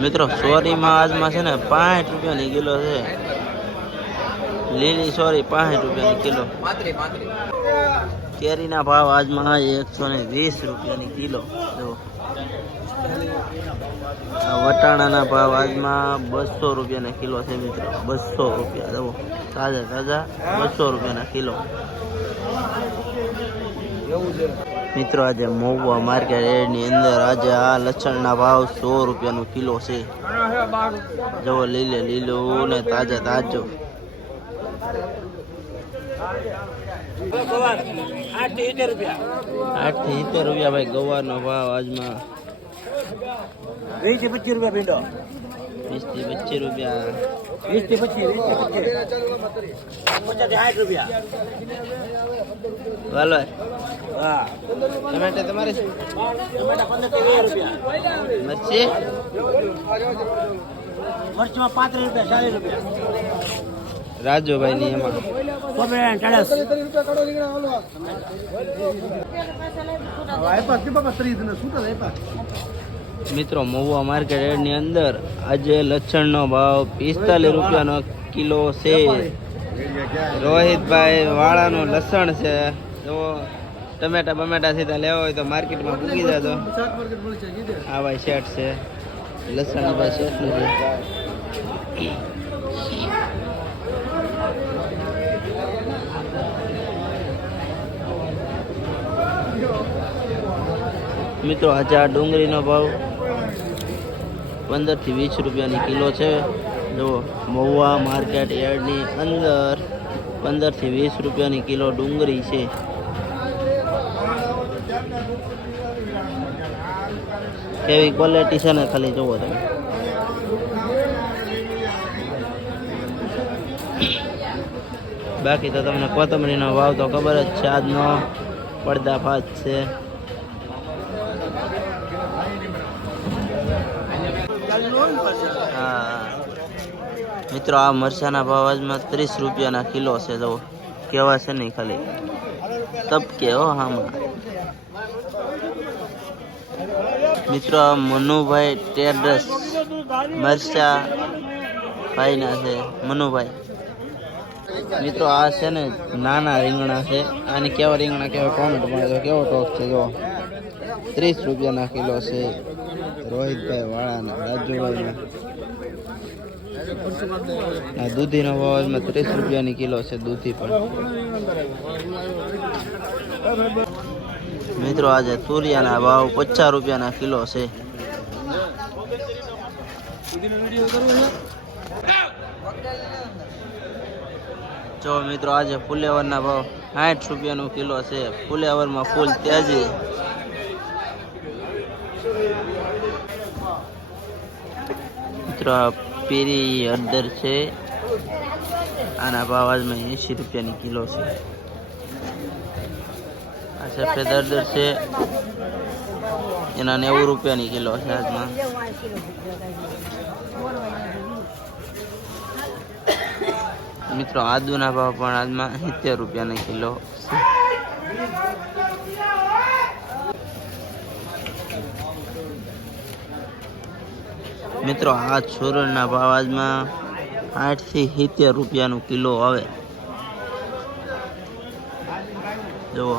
મિત્રો, સોરીમાં આજમાં છે ને પાંઠ રૂપિયાની કિલો છે. લીલી સોરી પાંઠ રૂપિયાની કિલો. કેરીના ભાવ આજમાં એકસો ને વીસ રૂપિયાની કિલો. જો. વટાણાના ભાવ આજમાં બસો રૂપિયાના કિલો છે મિત્રો. બસો રૂપિયા જવો તાજા તાજા બસો રૂપિયાના કિલો. મિત્રો આજે મહુવા માર્કેટ એડની અંદર આજે આ લસણના ભાવ સો રૂપિયાનો કિલો છે. જવો લીલે લીલું ને તાજે તાજો. આઠથી સિત્તેર રૂપિયા ભાઈ ગવાનો ભાવ આજમાં. વીસથી પચીસ રૂપિયા ભીંડો. વીસથી પચીસ રૂપિયા. વીસથી પચીસ. વીસથી પચીસ રૂપિયા હા ટમેટા તમારે મરચી? મરચીમાં પાંત્રીસ રૂપિયા ચાલીસ રૂપિયા. રાજુભાઈ ની એમાં મિત્રો મહુવા માર્કેટની અંદર આજે લસણનો ભાવ પિસ્તાલીસ રૂપિયાનો કિલો છે. રોહિતભાઈ વાળાનું લસણ છે. જો ટમેટા બમેટા સીધા લેવા હોય તો માર્કેટમાં પૂકી જતો આ ભાઈ શેઠ છે. લસણ ભાઈ શેઠનું છે. મિત્રો હજાર ડુંગળીનો ભાવ પંદરથી વીસ રૂપિયાની કિલો છે. જુઓ, મહુવા માર્કેટ યાર્ડની અંદર પંદરથી વીસ રૂપિયાની કિલો ડુંગળી છે. કેવી ક્વોલિટી છે ને ખાલી જોવો તમે. બાકી તો તમને કોથમરીનો ભાવ તો ખબર જ છે, આજનો પડદાફાશ છે. મિત્રો, આ મરચાના ભાવ આજમાં ત્રીસ રૂપિયાના કિલો છે જો કેવા છે નહીં ખાલી? તપકે, હો હામાં મિત્રો મનુભાઈ ટેડ્રસ મરચા ભાઈના છે. મનુભાઈ. મિત્રો આ છે ને નાના રીંગણા છે. આની કેવા રીંગણા કેવા કોમેન્ટમાં જો કેવો ટોક છે, જો. ત્રીસ રૂપિયાના કિલો છે રોહિતભાઈ વાળાના, રાજુભાઈના. દૂધીનો ભાવ આજમાં ત્રીસ રૂપિયાની કિલો છે દૂધી પણ. મિત્રો, આજે તુરિયાના ભાવ પચાસ રૂપિયાના કિલો છે. જો મિત્રો, આજે ફુલેવરના ભાવ સાઠ રૂપિયાનું કિલો છે. ફુલેવરમાં ફૂલ તેજી. મિત્રો, આ પીરી હળદર છે. આના ભાવ આજમાં એંશી રૂપિયાની કિલો છે. સફેદ હળદર છે. એના નેવું રૂપિયાની કિલો છે આજમાં. મિત્રો, આદુના ભાવ પણ આજમાં સિત્તેર રૂપિયાના કિલો છે. મિત્રો, આ છોરણના ભાવ આજમાં આઠથી સિત્તેર રૂપિયાનું કિલો આવે. જુઓ.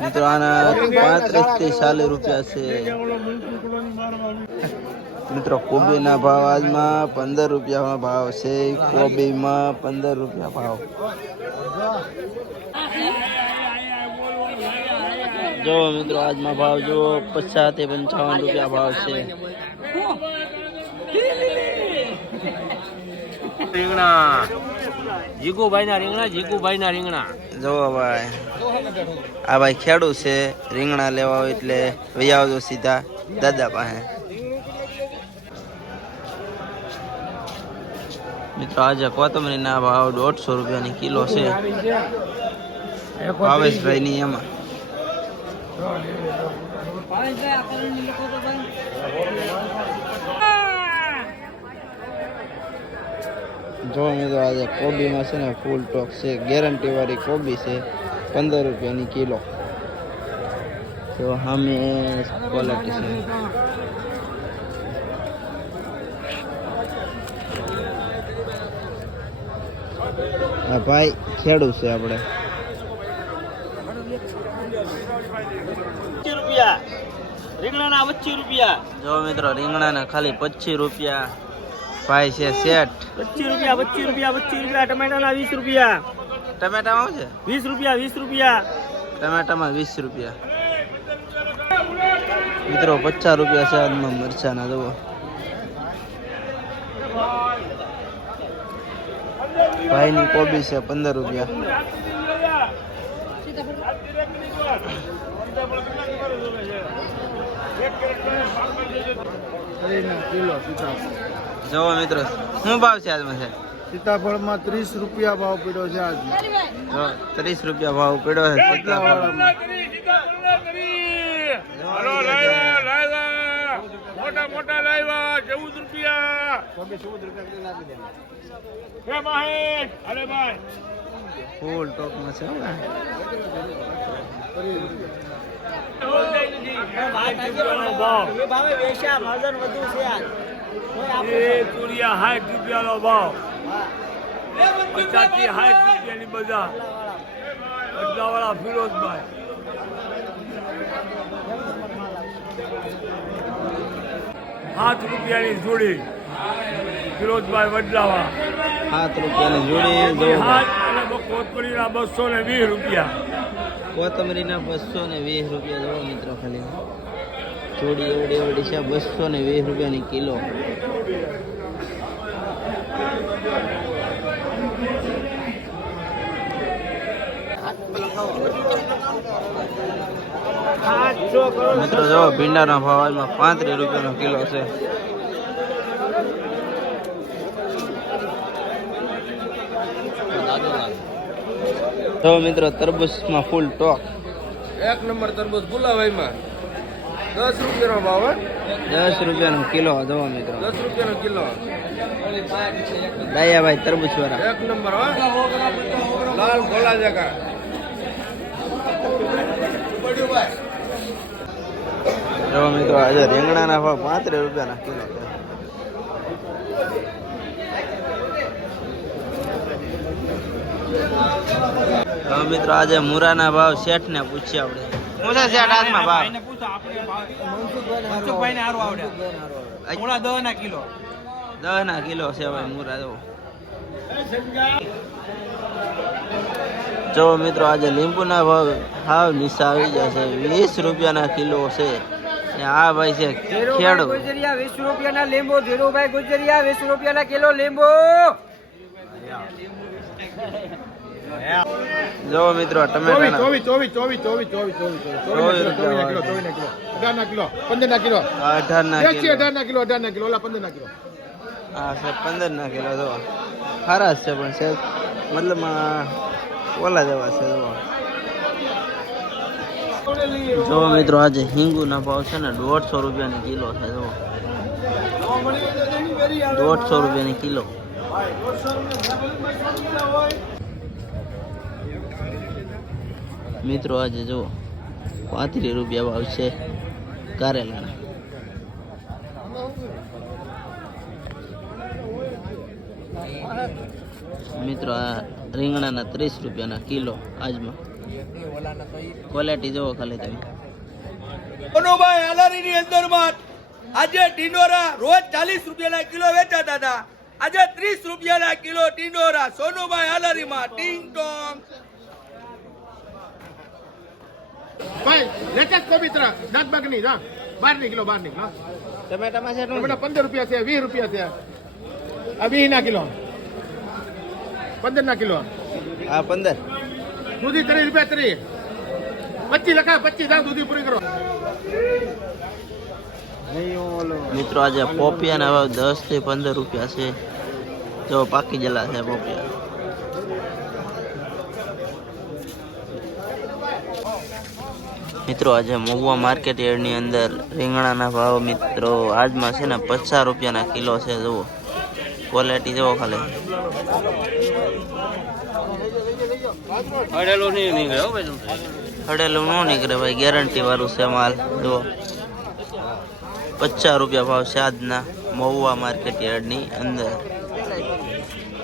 મિત્રો, આના પાંત્રીસથી ચાલીસ રૂપિયા છે. મિત્રો, કોબીના ભાવ આજમાં પંદર રૂપિયામાં ભાવ છે. કોબીમાં પંદર રૂપિયા ભાવ. જો મિત્રો, આજમાં ભાવ જો પચાસથી પંચાવન રૂપિયા ભાવ છે. રીંગણા. જીગુભાઈ ના રીંગણા જીગુભાઈ ના રીંગણા. જોવો ભાઈ. આ ભાઈ ખેડૂત છે રીંગણા લેવા હોય એટલે વહી આવજો સીધા દાદા પાસે. મિત્રો આજે કોથમરીના ભાવ દોઢસો રૂપિયાની કિલો છે. ભાવેશભાઈ ની એમાં જો મિત્રો આજે કોબીમાં છે ને ફૂલ ટોક છે ગેરંટી વાળી કોબી છે પંદર રૂપિયાની કિલો. તો સામે ક્વોલિટી છે. ભાઈ ખેડૂત છે આપણે. રૂપિયા. રીંગણાના પચીસ રૂપિયા. જો મિત્રો રીંગણાના ખાલી પચીસ રૂપિયા. ભાઈ છે સેટ પચીસ રૂપિયા પચીસ રૂપિયા પચીસ રૂપિયા ટમેટાના વીસ રૂપિયા. ટમેટામાં છે? વીસ રૂપિયા વીસ રૂપિયા. ટમેટામાં વીસ રૂપિયા. મિત્રો પચાસ રૂપિયા છે આજમાં મરચાના જુઓ. ભાઈની કોબી છે પંદર રૂપિયા. જુઓ મિત્રો શું ભાવ છે આજમાં સાહેબ સીતાફળમાં ત્રીસ રૂપિયા ભાવ પીડો છે આજ. ત્રીસ રૂપિયા ભાવ પડ્યો છે મોટા મોટા લાવ્યા. ચૌદ રૂપિયા. અરે ભાઈ. ફૂલ ટોપમાં છે. ભાવે. વેચ્યા વજન વધુ છે એ તુરિયા સાઠ રૂપિયાનો ભાવ. પચાસથી સાઠ રૂપિયાની બજાર. બદલાવાળા ફિરોજભાઈ. સાત રૂપિયાની જોડી. ફિરોજભાઈ વડલાવા. સાત રૂપિયાની જોડી કોથમરીના બસો ને વીસ રૂપિયા. કોથમરીના બસો ને વીસ રૂપિયા જુઓ મિત્રો ખાલી. જોડી એવડી એવડી છે, બસો ને વીસ રૂપિયાની કિલો. મિત્રો, જો, ભીંડાના ભાવ હાલમાં પાંત્રીસ રૂપિયાનો કિલો છે. તો મિત્રો, તરબૂચમાં ફૂલ ટોક એક નંબર તરબૂચ ફુલાવાઈમાં દસ રૂપિયાનો ભાવ દસ રૂપિયાનો કિલો જુઓ મિત્રો. દસ રૂપિયાનો કિલો દયાભાઈ તરબૂચ વાળા એક નંબર લાલ ગોલા જગા. જો મિત્રો આજે રીંગણાના ભાવ પાંત્રીસ રૂપિયાના કિલો મિત્રો આજે મુરાના ભાવ શેઠ ને પૂછીએ આપણે. શું છે આજમાં ભાવ. દહ ના કિલો. છે ભાઈ મુરા જો જો મિત્રો આજે લીંબુના ભાવ હાવ નીચા આવી જશે વીસ રૂપિયાના કિલો છે. હા આ ભાઈ છે ખેડૂત. ગુજરિયા વીસ રૂપિયાના લીંબુ. ધીરુભાઈ ગુજરિયા વીસ રૂપિયાના કિલો લીંબુ. જો મિત્રો ટમેટા ચોવીસ ચોવીસ ચોવીસ ચોવીસ ચોવી ચોવીસ ચોવીસ કિલો ચોવીસ કિલો અઢાર ના કિલો પંદર કિલો. અઢાર ના કિલો. અઢાર ના કિલો અઢાર કિલો ઓલા પંદર ના કિલો. હા સાહેબ પંદર ના કિલો જો ખરા છે પણ છે મતલબ ઓલા જેવા છે જો જો મિત્રો આજે હિંગુના ભાવ છે ને દોઢસો રૂપિયાની કિલો છે જો દોઢસો રૂપિયાની કિલો. મિત્રો, આજે જો પાંત્રીસ રૂપિયા ભાવ છે કારેલાના. મિત્રો, આ રીંગણાના ત્રીસ રૂપિયાના કિલો આજમાં. ક્વોલિટી જોવો ખાલી તમે. મનોભાઈ હાલારીની અંદરમાં આજે ટીંડોરા રોજ ચાલીસ રૂપિયાના કિલો વેચાતા હતા. આજે ત્રીસ રૂપિયાના કિલો ટીંડોરા સોનુભાઈ હાલારીમાં ટીંગ ટોંગ. ભાઈ લેટેસ્ટ દાંત બાગની જા બારની કિલો બારની કિલો ટમેટામાં છે ટમેટા પંદર રૂપિયા છે વીસ રૂપિયા છે. આ વીસ ના કિલો. પંદર ના કિલો. હા પંદર. દૂધી ત્રીસ રૂપિયા ત્રીસ. પચીસ લખા પચીસ દાવ દૂધી પૂરી કરો. મિત્રો આજે પોપિયાના ભાવ દસથી પંદર રૂપિયા છે. જો પાકી જલા છે પોપિયા. મિત્રો આજે મહુવા માર્કેટ યાર્ડની અંદર રીંગણાના ભાવ મિત્રો આજમાં છે ને પચાસ રૂપિયાના કિલો છે જુઓ. ક્વોલિટી જુઓ ખાલી. અડેલો નહીં નીકળે હડેલું ન નીકળે ભાઈ ગેરંટી વાળું છે માલ જુઓ. પચાસ રૂપિયા ભાવ છે આજના મહુવા માર્કેટ યાર્ડની અંદર.